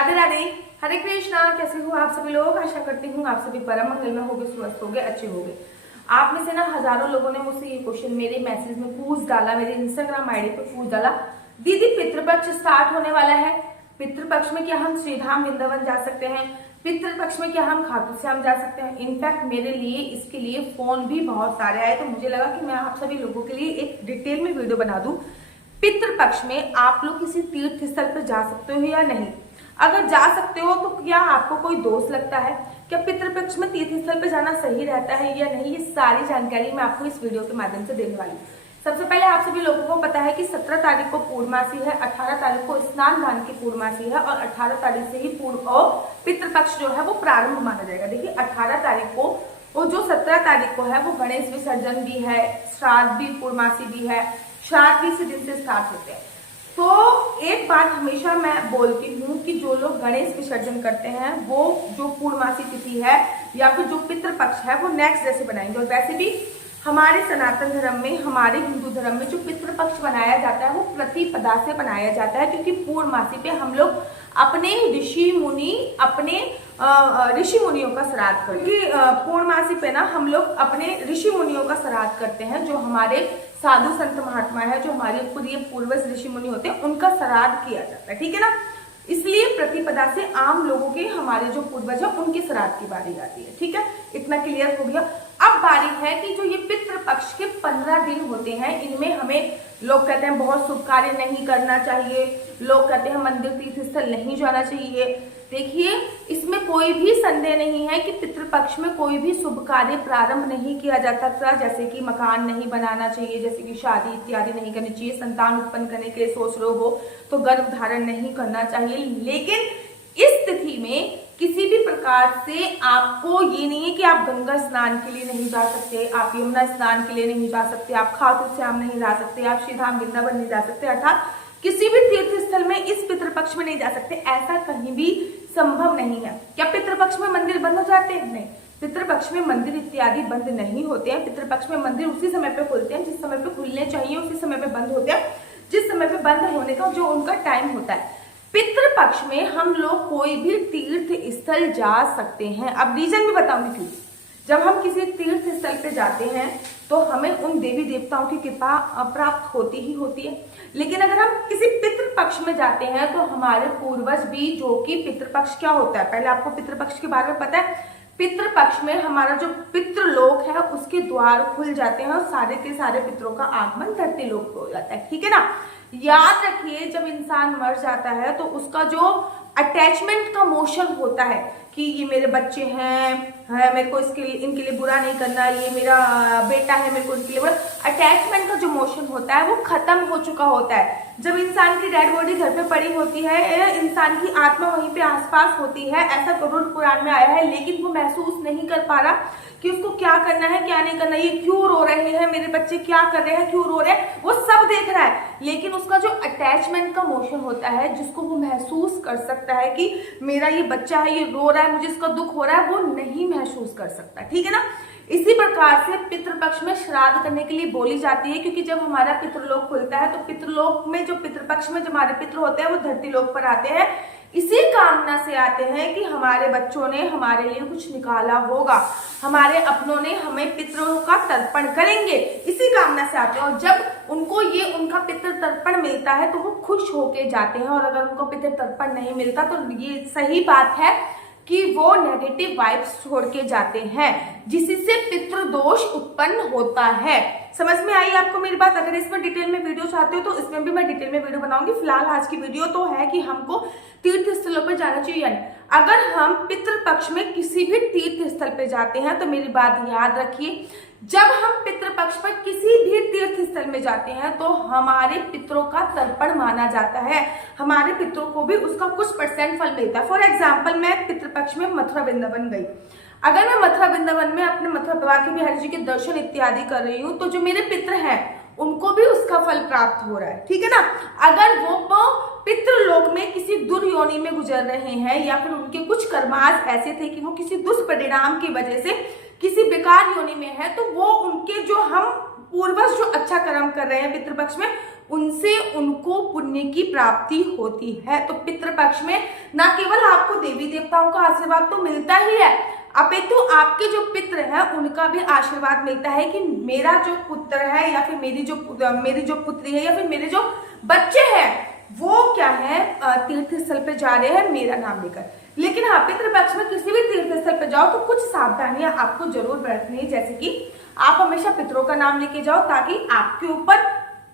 राधे राधे, हरे कृष्णा। कैसे हो आप सभी लोग? आशा करती हूँ आप सभी परम मंगल में होगे, स्वस्थ होगे, अच्छे होगे। आप में से ना हजारों लोगों ने मुझसे ये क्वेश्चन मेरे मैसेज में पूछ डाला, मेरे इंस्टाग्राम आईडी पे पूछ डाला, दीदी पितृपक्ष स्टार्ट होने वाला है, पितृपक्ष में क्या हम श्रीधाम वृंदावन जा सकते हैं? पितृपक्ष में क्या हम खाटू श्याम जा सकते हैं? इनफैक्ट मेरे लिए इसके लिए फोन भी बहुत सारे आए, तो मुझे लगा कि मैं आप सभी लोगों के लिए एक डिटेल में वीडियो बना दूं। पितृपक्ष में आप लोग किसी तीर्थ स्थल पर जा सकते हो या नहीं? अगर जा सकते हो तो क्या आपको कोई दोष लगता है? क्या पितृपक्ष में तीर्थ स्थल पर जाना सही रहता है या नहीं? ये सारी जानकारी मैं आपको इस वीडियो के माध्यम से देने वाली हूँ। सबसे पहले आप सभी लोगों को पता है कि 17 तारीख को पूर्णमासी है, 18 तारीख को स्नान दान की पूर्णमासी है और 18 तारीख से ही पितृपक्ष जो है वो प्रारंभ माना जाएगा। देखिए 18 तारीख को वो जो 17 तारीख को है वो गणेश विसर्जन भी है, श्राद्ध भी, पूर्णमासी भी है, श्राद्ध भी इसी दिन से स्टार्ट होते हैं। तो एक बात हमेशा मैं बोलती हूँ कि जो लोग गणेश विसर्जन करते हैं वो जो पूर्णमासी तिथि है या फिर जो पितृपक्ष है वो नेक्स्ट डे से बनाएंगे। और वैसे भी हमारे सनातन धर्म में, हमारे हिंदू धर्म में जो पितृपक्ष बनाया जाता है वो प्रतिपदा से बनाया जाता है, क्योंकि पूर्णमासी पे हम लोग अपने ऋषि मुनियों का श्राद्ध करते हैं। पूर्णमासी पे ना हम लोग अपने ऋषि मुनियों का श्राद्ध करते हैं, जो हमारे साधु संत महात्मा है, जो हमारे प्रिय पूर्वज ऋषि मुनि होते हैं, उनका श्राद्ध किया जाता है। ठीक है ना? इसलिए प्रतिपदा से आम लोगों के, हमारे जो पूर्वज है उनके श्राद्ध की बारी आती है। ठीक है, इतना क्लियर हो गया। अब बारी है कि जो ये पितृपक्ष के 15 दिन होते हैं, इनमें हमें लोग कहते हैं बहुत शुभ कार्य नहीं करना चाहिए, लोग कहते हैं मंदिर तीर्थ स्थल नहीं जाना चाहिए। देखिए इसमें कोई भी संदेह नहीं है कि पितृपक्ष में कोई भी शुभ कार्य प्रारंभ नहीं किया जाता, जैसे कि मकान नहीं बनाना चाहिए, जैसे कि शादी इत्यादि नहीं करनी चाहिए, संतान उत्पन्न करने के लिए सोच रहे हो तो गर्भ धारण नहीं करना चाहिए। लेकिन इस तिथि में किसी भी प्रकार से आपको ये नहीं है कि आप गंगा स्नान के लिए नहीं जा सकते, आप यमुना स्नान के लिए नहीं जा सकते, आप खाटू श्याम नहीं जा सकते, आप श्रीधाम वृंदावन नहीं जा सकते, अर्थात किसी भी तीर्थ स्थल में इस पितृपक्ष में नहीं जा सकते। ऐसा कहीं भी संभव नहीं है। क्या पितृपक्ष में मंदिर बंद हो जाते हैं? नहीं, पितृपक्ष में मंदिर इत्यादि बंद नहीं होते हैं। पितृपक्ष में मंदिर उसी समय पे खुलते हैं जिस समय पे खुलने चाहिए, उसी समय पे बंद होते हैं जिस समय पे बंद होने का जो उनका टाइम होता है। पितृपक्ष में हम लोग कोई भी तीर्थ स्थल जा सकते हैं। अब रीजन भी बताऊंगी क्यों। जब हम किसी तीर्थ स्थल पे जाते हैं तो हमें उन देवी देवताओं की कृपा प्राप्त होती ही होती है, लेकिन अगर हम किसी पितृपक्ष में जाते हैं तो हमारे पूर्वज भी, जो कि पितृपक्ष क्या होता है, पहले आपको पितृपक्ष के बारे में पता है। पितृपक्ष में हमारा जो पितृलोक है उसके द्वार खुल जाते हैं और सारे के सारे पितरों का आगमन धरती लोक पे हो जाता है। ठीक है ना? याद रखिए जब इंसान मर जाता है तो उसका जो अटैचमेंट का मोशन होता है कि ये मेरे बच्चे हैं, मेरे को इनके लिए बुरा नहीं करना, ये मेरा बेटा है, मेरे को इनके लिए बुरा, अटैचमेंट का जो मोशन होता है वो खत्म हो चुका होता है। जब इंसान की डेड बॉडी घर पे पड़ी होती है, इंसान की आत्मा वहीं पे आसपास होती है, ऐसा गरुड़ पुराण में आया है, लेकिन वो महसूस नहीं कर पा रहा कि उसको क्या करना है क्या नहीं करना, ये क्यों रो रहे हैं, मेरे बच्चे क्या कर रहे हैं, क्यों रो रहे हैं, वो सब देख रहा है, लेकिन उसका जो अटैचमेंट का मोशन होता है, जिसको वो महसूस कर सकता है कि मेरा ये बच्चा है, ये रो रहा है, मुझे इसका दुख हो रहा है, वो नहीं महसूस कर सकता। ठीक है ना? इसी प्रकार से पितृपक्ष में श्राद्ध करने के लिए बोली जाती है, क्योंकि जब हमारा पितृलोक खुलता है तो पितृलोक में जो पितृपक्ष में जो हमारे पितृ होते हैं वो धरती लोक पर आते हैं, इसी कामना से आते हैं कि हमारे बच्चों ने हमारे लिए कुछ निकाला होगा, हमारे अपनों ने हमें पितरों का तर्पण करेंगे, इसी कामना से आते हैं। और जब उनको ये उनका पितृ तर्पण मिलता है तो वो खुश होके जाते हैं, और अगर उनको पितृ तर्पण नहीं मिलता तो ये सही बात है कि वो नेगेटिव वाइब्स छोड़ के जाते हैं, जिससे पितृदोष उत्पन्न होता है। समझ में आई आपको मेरी बात? अगर इसमें डिटेल में वीडियो चाहते हो तो इसमें भी मैं डिटेल में वीडियो बनाऊंगी। फिलहाल आज की वीडियो तो है कि हमको तीर्थ स्थलों पर जाना चाहिए या नहीं। अगर हम पितृपक्ष में किसी भी तीर्थ स्थल पे जाते हैं तो मेरी बात याद रखिए, जब हम पितृपक्ष पर किसी भी तीर्थ स्थल में जाते हैं तो हमारे पितरों का तर्पण माना जाता है, हमारे पितरों को भी उसका कुछ % फल मिलता है। फॉर एग्जाम्पल मैं पितृपक्ष में मथुरा वृंदावन गई, अगर मैं मथुरा वृंदावन में अपने मथुरा बांके बिहारी जी के दर्शन इत्यादि कर रही हूँ तो जो मेरे पितृ हैं उनको भी उसका फल प्राप्त हो रहा है। ठीक है ना? अगर वो पितृलोक में किसी दुर्योनि में गुजर रहे हैं या फिर उनके कुछ कर्माज ऐसे थे कि वो किसी दुष्परिणाम की वजह से किसी बेकार योनि में है, तो वो उनके जो हम पूर्वज जो अच्छा कर्म कर रहे हैं पितृपक्ष में, उनसे उनको पुण्य की प्राप्ति होती है। तो पितृपक्ष में न केवल आपको देवी देवताओं का आशीर्वाद तो मिलता ही है, अपितु आपके जो पितृ हैं उनका भी आशीर्वाद मिलता है कि मेरा जो पुत्र है या फिर मेरी जो पुत्री है या फिर मेरे जो बच्चे हैं वो क्या है, तीर्थ स्थल पे जा रहे हैं मेरा नाम लेकर। लेकिन हाँ, पितृपक्ष में किसी भी तीर्थ स्थल पे जाओ तो कुछ सावधानियां आपको जरूर बरतनी है, जैसे कि आप हमेशा पितरों का नाम लेके जाओ ताकि आपके ऊपर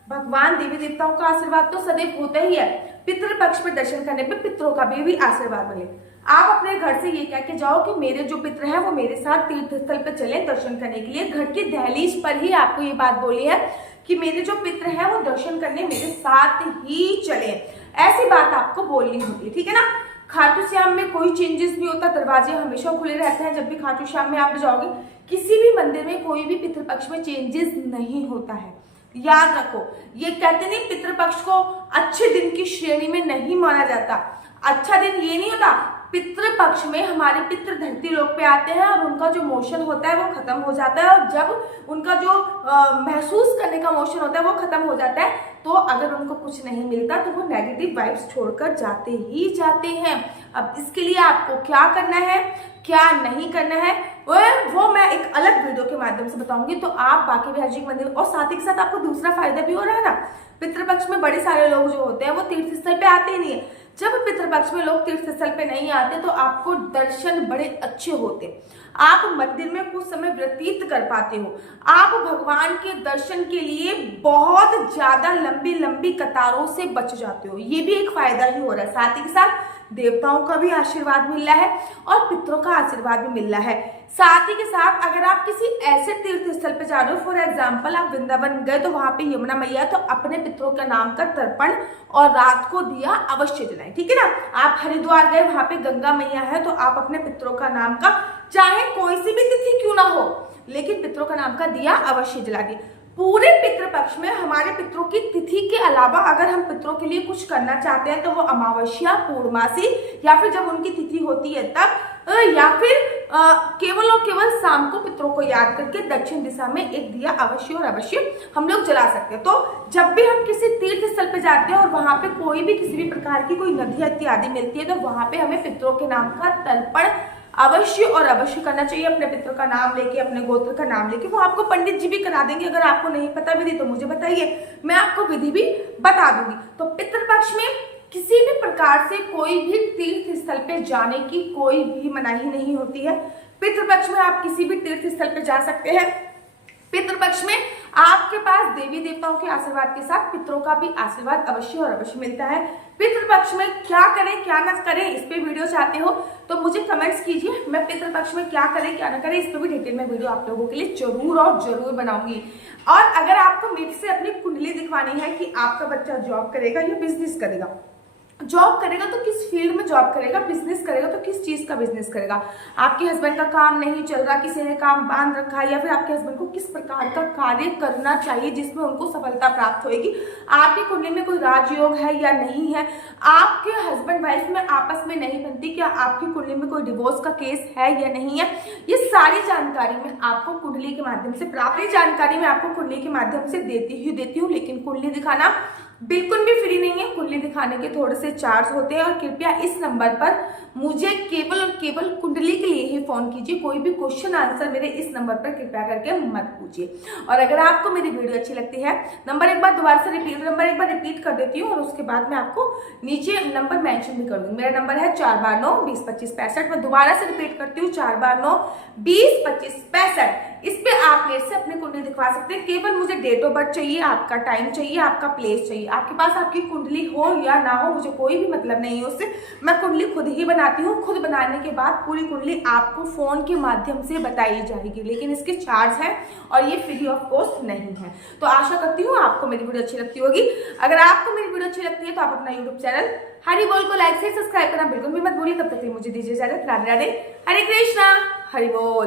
भगवान देवी देवताओं का आशीर्वाद तो सदैव होता ही है, पितृपक्ष पे दर्शन करने पे पितरों का भी आशीर्वाद मिले। आप अपने घर से ये कह के जाओ कि मेरे जो पितर हैं वो मेरे साथ तीर्थ स्थल पे चले दर्शन करने के लिए। घर की दहलीज पर ही आपको ये बात बोली है कि मेरे जो पितर हैं वो दर्शन करने मेरे साथ ही चले, ऐसी बात आपको बोलनी होती है, ठीक है ना। खाटू श्याम में कोई चेंजेस नहीं होता, दरवाजे हमेशा खुले रहते हैं। जब भी खाटू श्याम में आप जाओगे, किसी भी मंदिर में कोई भी पितृपक्ष में चेंजेस नहीं होता है, याद रखो। ये कहते नहीं पितृपक्ष को अच्छे दिन की श्रेणी में नहीं माना जाता। अच्छा दिन ये नहीं होता, पितृपक्ष में हमारे पितृ धरती लोक पे आते हैं और उनका जो मोशन होता है वो खत्म हो जाता है, और जब उनका जो महसूस करने का मोशन होता है वो खत्म हो जाता है, तो अगर उनको कुछ नहीं मिलता तो वो नेगेटिव वाइब्स छोड़कर जाते ही जाते हैं। अब इसके लिए आपको क्या करना है, क्या नहीं करना है, वो मैं एक अलग वीडियो के माध्यम से बताऊंगी। तो आप बाकी बिहारी जी के मंदिर, और साथ ही साथ आपको दूसरा फायदा भी हो रहा है ना, पितृपक्ष में बड़े सारे लोग जो होते हैं वो तीर्थ स्थल पे आते ही नहीं है। जब पितृपक्ष में लोग तीर्थ स्थल पे नहीं आते तो आपको दर्शन बड़े अच्छे होते, आप मंदिर में कुछ समय व्यतीत कर पाते हो, आप भगवान के दर्शन के लिए बहुत ज्यादा लंबी लंबी कतारों से बच जाते हो। ये भी एक फायदा ही हो रहा है। साथ ही साथ देवताओं का भी आशीर्वाद मिल रहा है और पितरों का आशीर्वाद भी मिल रहा है। साथ ही के साथ अगर आप किसी ऐसे तीर्थ स्थल पे जा रहे हो, फॉर एग्जाम्पल आप वृंदावन गए तो वहां पे यमुना मैया, तो अपने पितरों के नाम का तर्पण और रात को दिया अवश्य जलाएं, ठीक है ना। आप हरिद्वार गए, वहां पे गंगा मैया है, तो आप अपने पितरों का नाम का, चाहे कोई सी भी तिथि क्यों ना हो, लेकिन पितरों का नाम का दिया अवश्य जला दिए। पूरे पितृपक्ष में हमारे पितरों की तिथि के अलावा अगर हम पितरों के लिए कुछ करना चाहते हैं तो वो अमावस्या, पूर्णमासी या फिर जब उनकी तिथि होती है तब, या फिर केवल और केवल शाम को पितरों को याद करके दक्षिण दिशा में एक दिया अवश्य और अवश्य हम लोग जला सकते हैं। तो जब भी हम किसी तीर्थ स्थल पे जाते हैं और वहां पे कोई भी किसी भी प्रकार की कोई नदी इत्यादि मिलती है तो वहां पे हमें पितरों के नाम का तर्पण अवश्य और अवश्य करना चाहिए। अपने पितर का नाम लेके, अपने गोत्र का नाम लेके, वो आपको पंडित जी भी करा देंगे। अगर आपको नहीं पता विधि तो मुझे बताइए, मैं आपको विधि भी बता दूंगी। तो पितृपक्ष में किसी भी प्रकार से कोई भी तीर्थ स्थल पे जाने की कोई भी मनाही नहीं होती है। पितृपक्ष में आप किसी भी तीर्थ स्थल पे जा सकते हैं। पितृपक्ष में आपके पास देवी देवताओं के आशीर्वाद के साथ पितरों का भी आशीर्वाद अवश्य और अवश्य मिलता है। पितृपक्ष में क्या करें क्या न करें, इस पे वीडियो चाहते हो तो मुझे कमेंट्स कीजिए। मैं पितृपक्ष में क्या करें क्या न करें इस पे भी डिटेल में वीडियो आप लोगों के लिए जरूर और जरूर बनाऊंगी। और अगर आपको मेरे से अपनी कुंडली दिखवानी है कि आपका बच्चा जॉब करेगा या बिजनेस करेगा, जॉब करेगा तो किस फील्ड में जॉब करेगा, बिजनेस करेगा तो किस चीज का बिजनेस करेगा, आपके हस्बैंड का काम नहीं चल रहा, किसी ने काम बांध रखा है, या फिर आपके हस्बैंड को किस प्रकार का कार्य करना चाहिए जिसमें उनको सफलता प्राप्त होगी, आपकी कुंडली में कोई राजयोग है या नहीं है, आपके हस्बैंड वाइफ में आपस में नहीं बनती, क्या आपकी कुंडली में कोई डिवोर्स का केस है या नहीं है, ये सारी जानकारी मैं आपको कुंडली के माध्यम से प्राप्त जानकारी मैं आपको कुंडली के माध्यम से देती हूँ। लेकिन कुंडली दिखाना बिल्कुल भी फ्री नहीं है, कुंडली दिखाने के थोड़े से चार्ज होते हैं। और कृपया इस नंबर पर मुझे केवल और केवल कुंडली के लिए ही फोन कीजिए, कोई भी क्वेश्चन आंसर मेरे इस नंबर पर कृपया करके मत पूछिए। और अगर आपको मेरी वीडियो अच्छी लगती है, नंबर एक बार दोबारा से रिपीट कर देती हूँ और उसके बाद मैं आपको नीचे नंबर मेंशन भी कर दूंगी। मेरा नंबर है 492-20-25-65। मैं दोबारा से रिपीट करती हूँ, 492-20-25-65। इस पे आप मेरे से अपनी कुंडली दिखवा सकते हैं। केवल मुझे डेट ऑफ बर्थ चाहिए, आपका टाइम चाहिए, आपका प्लेस चाहिए। आपके पास आपकी कुंडली हो या ना हो मुझे कोई भी मतलब नहीं है उससे। मैं कुंडली खुद ही बनाती हूँ, खुद बनाने के बाद पूरी कुंडली आपको फोन के माध्यम से बताई जाएगी, लेकिन इसके चार्ज है और ये फ्री ऑफ कॉस्ट नहीं है। तो आशा करती हूँ आपको मेरी वीडियो अच्छी लगती होगी। अगर आपको मेरी वीडियो अच्छी लगती है तो आप अपना यूट्यूब चैनल हरि बोल को लाइक से सब्सक्राइब करना बिल्कुल भी मत भूलिए। तब तक मुझे दीजिए इजाजत। राधे राधे, हरे कृष्णा, हरि बोल।